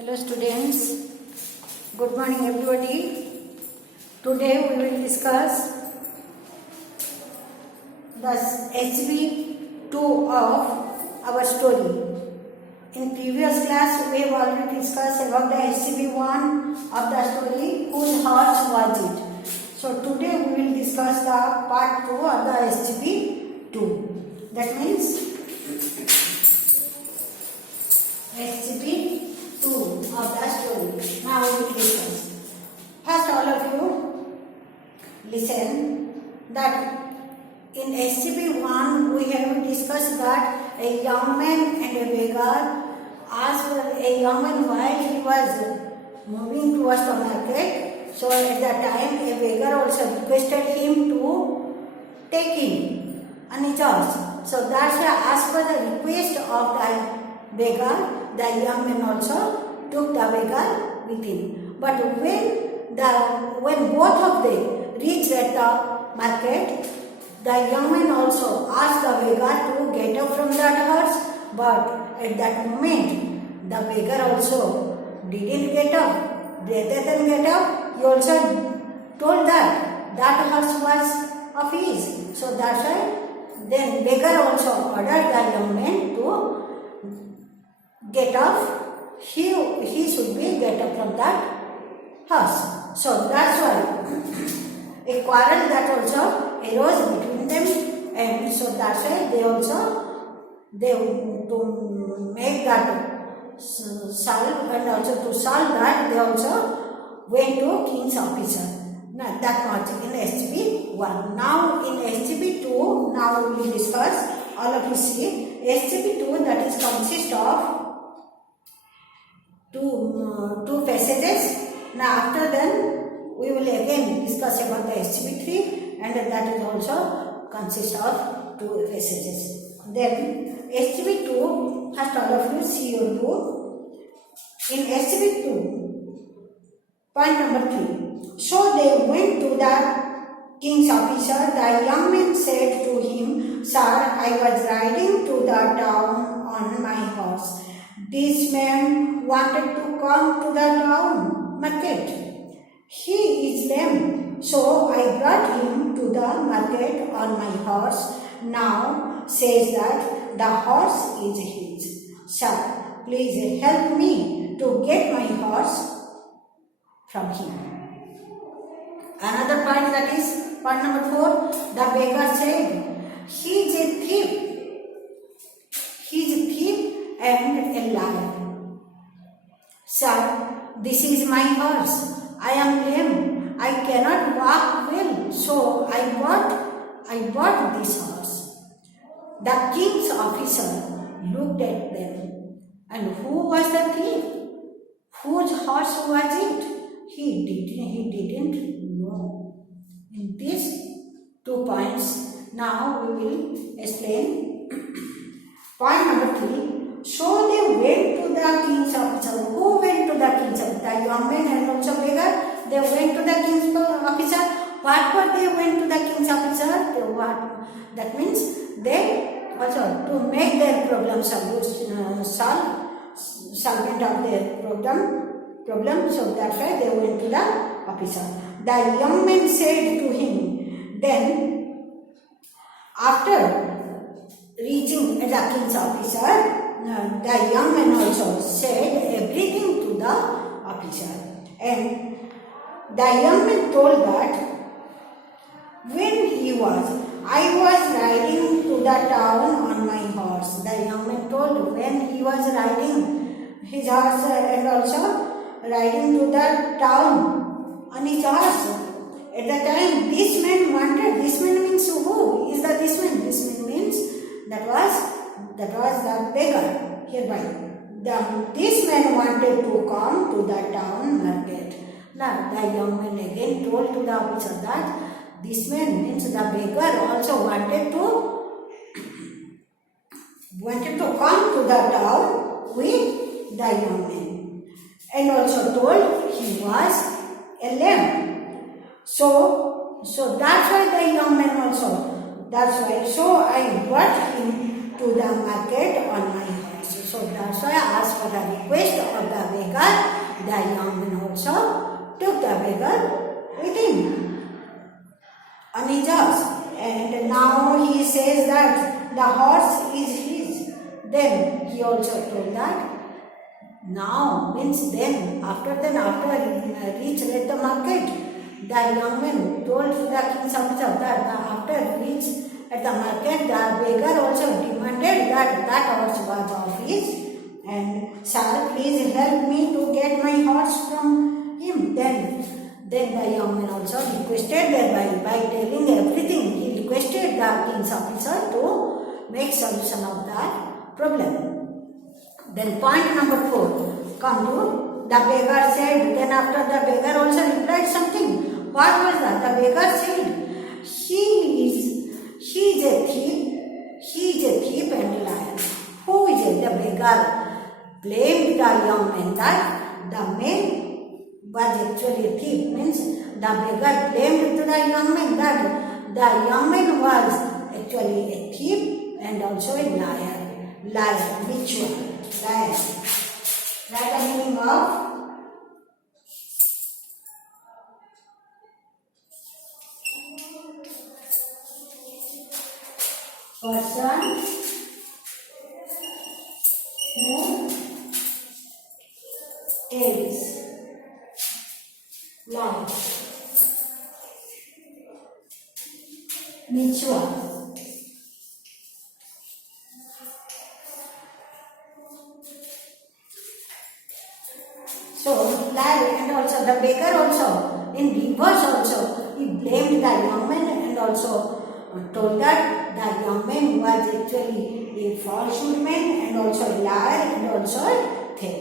Hello students, good morning everybody. Today we will discuss the HB2 of our story. In previous class we have already discussed about the HB1 of the story, whose horse was it. So today we will discuss the part 2 of the HB2. That means HB2 of the story. Now we will discuss. First, all of you listen that in HB1 we have discussed that a young man and a beggar asked a young man while he was moving towards the market. So at that time a beggar also requested him to take him on his horse. So that's why as per the request of the beggar, the young man also took the beggar with him. But when both of them reached at the market, the young man also asked the beggar to get up from that horse. But at that moment, the beggar also didn't get up. Rather than get up, he also told that horse was of his. So that's why then beggar also ordered the young man to get off. He should be get up from that horse. So that's why a quarrel that also arose between them, and so that's why they to make that solve, and also to solve that they also went to king's officer. Now that much in HB1. Now in HB2, now we will discuss. All of you see HB2, that is consist of two passages. Now after then we will again discuss about the HB3, and that is also consist of two passages. Then HB2, first all of you see your book. In HB2, point number 3. So they went to the king's officer. The young man said to him, "Sir, I was riding to the town on my horse. This man wanted to come to the town market. He is lame, so I brought him to the market on my horse. Now says that the horse is his. Sir, please help me to get my horse from him." Another point, that is point number 4. The beggar said, "He is a thief. He is a thief and a liar. Sir, this is my horse. I am lame. I cannot walk well, so I bought this horse." The king's officer looked at them. And who was the thief? Whose horse was it? He didn't know. In these 2 points, now we will explain. Point number 3. So they went to the king's officer. Who went to the king's officer? The young man and also beggar. They went to the king's officer. What for they went to the king's officer? That means they also to make their problem solvent of their problem. So that's why they went to the officer. The young man said to him, then after reaching the king's officer, the young man also said everything to the officer. And the young man told that I was riding to the town on my horse. The young man told when he was riding his horse and also riding to the town on his horse. At the time this man means who is this man? This man means that was the beggar hereby. This man wanted to come to the town market. Now the young man again told to the officer that this man means the beggar also wanted to come to the town with the young man, and also told he was a lamb. So that's why the young man also, so I brought him to the market on my horse. So that's why I asked per the request of the beggar, the young man also took the beggar with him on his horse. And now he says that the horse is his. Then he also told that now means then after reach at the market, the young man told the king's officer that after reach at the market, the beggar also demanded that horse was of his, and sir, please help me to get my horse from him. Then the young man also requested that by telling everything, he requested the king's officer to make solution of that problem. Then point number 4, come to the beggar said. Then after the beggar also replied something. What was that? The beggar said, he is a thief and a liar. Who is it? The beggar blamed the young man that the man was actually a thief. Means the beggar blamed to the young man that the young man was actually a thief and also a liar. Ritual, liar. Write the meaning of person who tells lie. Ritual. So, lie, and also the beggar also, in reverse also, he blamed the young man and also told that the young man was actually a falsehood man and also a liar and also a thief.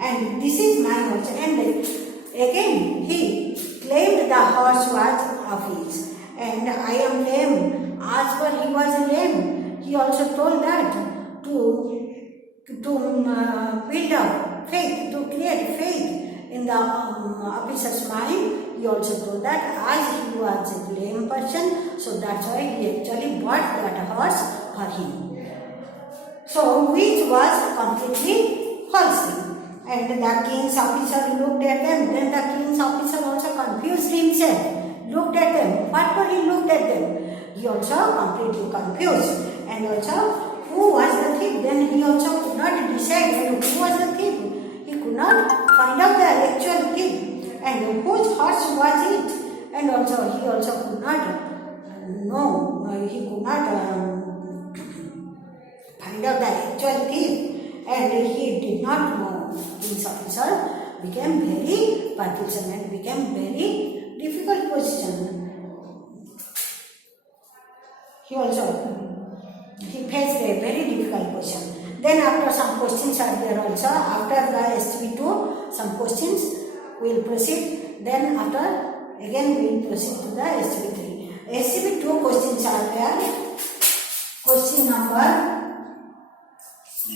And this is mine also. And again, he claimed the horse was of his. And I am lame. As per he was lame, he also told that to build up faith, to create faith in the officer's mind. He also told that as he was a lame person, so that's why he actually bought that horse for him. So which was completely false. And the king's officer looked at them. Then the king's officer also confused himself. Looked at them. What for he looked at them? He also completely confused. And also, who was the thief? Then he also could not decide who was the thief. He could not find out the actual thief. And whose horse was it? And also, he also could not know. He could not find out the actual thief. And he did not know. King's officer became very partisan and became very difficult position. He faced a very difficult position. Then after some questions are there also. After the STB2, some questions we will proceed. Then after again we will proceed to the STB3. STB2 questions are there. Question number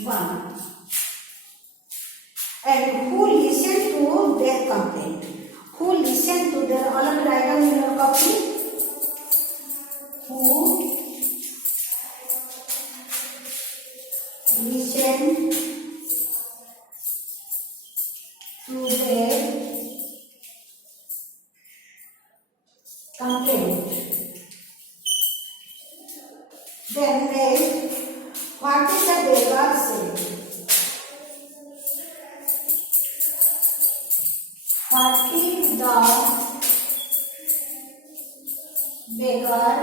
1. And who listened to their complaint? Who listened to their, all of you write down in your copy. Who listened to their complaint? Then next, what is the beggar said? What is the beggar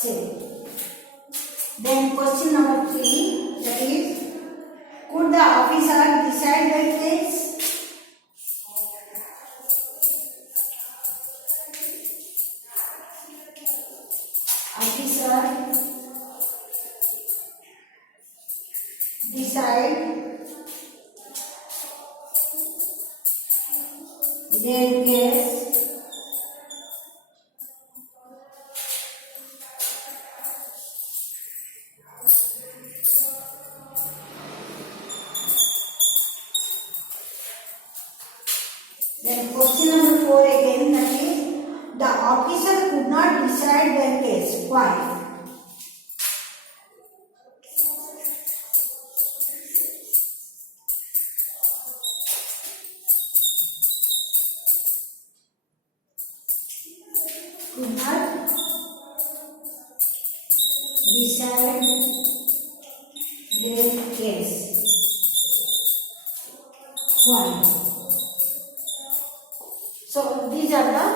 said? Then question number 3, that is, could the officer decide the case? Officer decide their case. Then question number 4 again, that is, the officer could not decide their case. Why? decide their case. Why? So these are the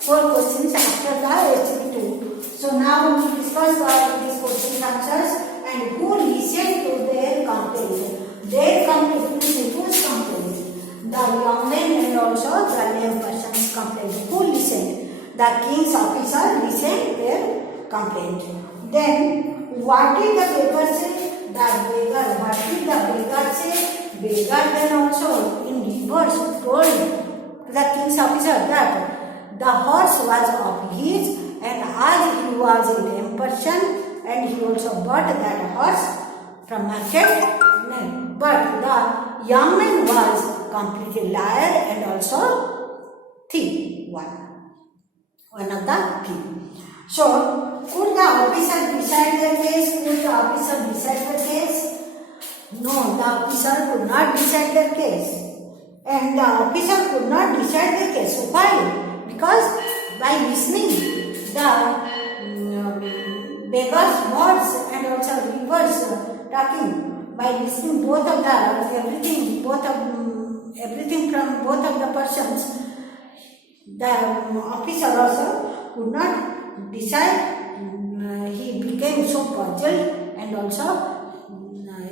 4 questions after the HB2. So now we will discuss these questions answers and who listened to their complaint. Their complaint, whose complaint? The young men and also the lame person's complaint. Who listened? The king's officer listened their complaint. Then what did the beggar say? What did the beggar say? Beggar then also in reverse told the king's officer that the horse was of his, and as he was a lame person, and he also bought that horse from market. But the young man was completely liar and also thief. One of the thief. So could the officer decide the case? No, the officer could not decide the case. And the officer could not decide the case. Why? Because by listening the beggar's words and also reverse talking, by listening everything from both of the persons, the officer also could not decide. He became so puzzled and also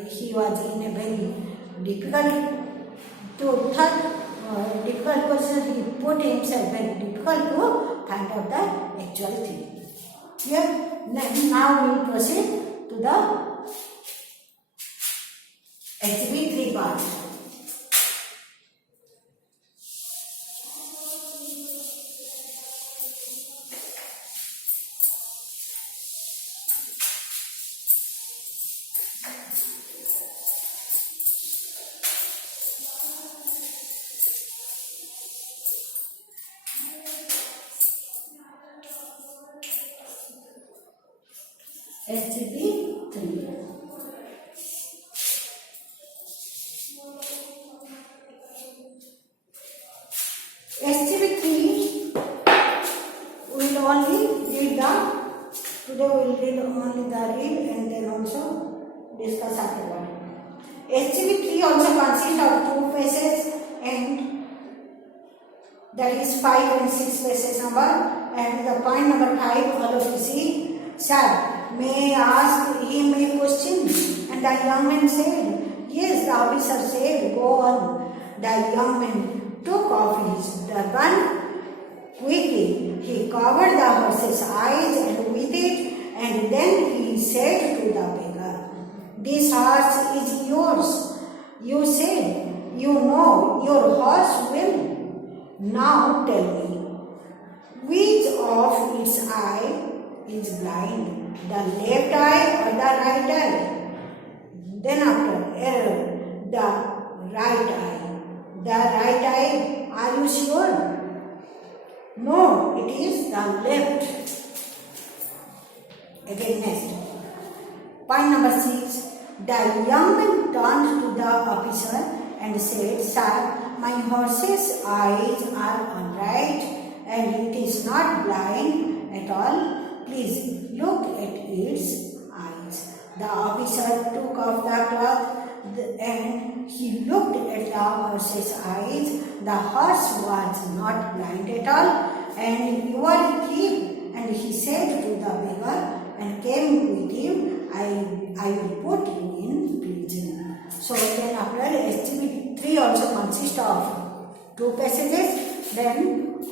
he was in a very difficult position. He put himself very difficult to find out the actual thing. Here, now we will proceed to the HB3 part. HB3. HB3 will only read the, today we will read only the read and then also discuss afterward. HB3 also consists of 2 phases, and that is 5 and 6 phases number, and the point number 5 all of you see. Sir, may I ask him a question? And the young man said, yes. The officer said, go on. The young man took off his turban quickly. He covered the horse's eyes and with it, and then he said to the beggar, this horse is yours. You said you know your horse well. Now tell me, which of its eye is blind, the left eye or the right eye? Then after error, the right eye. The right eye, are you sure? No, it is the left. Again next. Point number 6. The young man turned to the officer and said, sir, my horse's eyes are all right and it is not blind at all. Please look at its eyes. The officer took off the cloth and he looked at the horse's eyes. The horse was not blind at all, and you are a thief. And he said to the beggar and came with him, I will put you in prison. So then after HB3 also consists of 2 passages. Then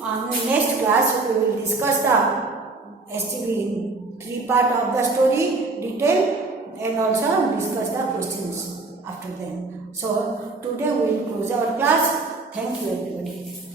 on the next class we will discuss the HB3 part of the story detail and also discuss the questions after them. So today we will close our class. Thank you everybody.